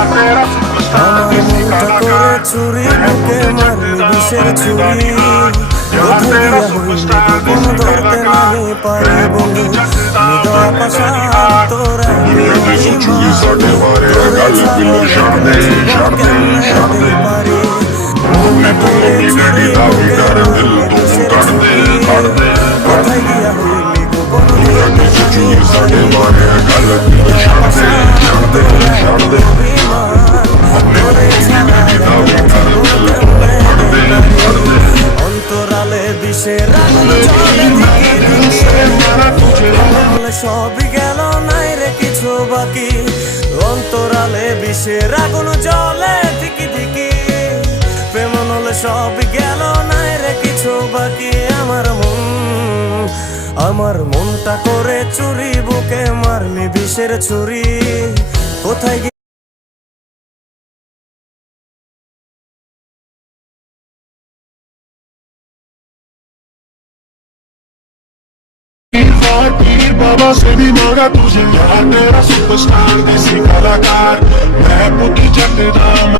আমার মনটা করে চুরি, বুকে মারলি বিষের ছুরি। কোথায় গিয়া হইলি গোপন ধরতে নাহি পারি বন্ধু, হৃদয় পাশা তোরা তোরে ছাড়া জীবন কেমনে হতে পারি। মনটা করে চুরি, বুকে মারলি বিষের ছুরি। কোথায় গিয়া হইলি গোপন ধরতে নাহি পারি বন্ধু, হৃদয় পাশা তোরা অভিমান। তোরে ছাড়া জীবন কেমনে হতে পারি। অন্তরালে বিষের আগুন জ্বলে ধিকি ধিকি, সবই গেল নাই রে কিছু বাকি। অন্তরালে বিষের আগুন জ্বলে ধিকি ধিকি, প্রেম হলে সবই গেল নাই রে কিছু বাকি। আমার মনটা করে চুরি, বুকে মারলি বিষের ছুরি। কোথায় बाबा से भी मांगा तुझे यार, तेरा सुपरस्टार देसी कलाकार मैं पुटी चकदा।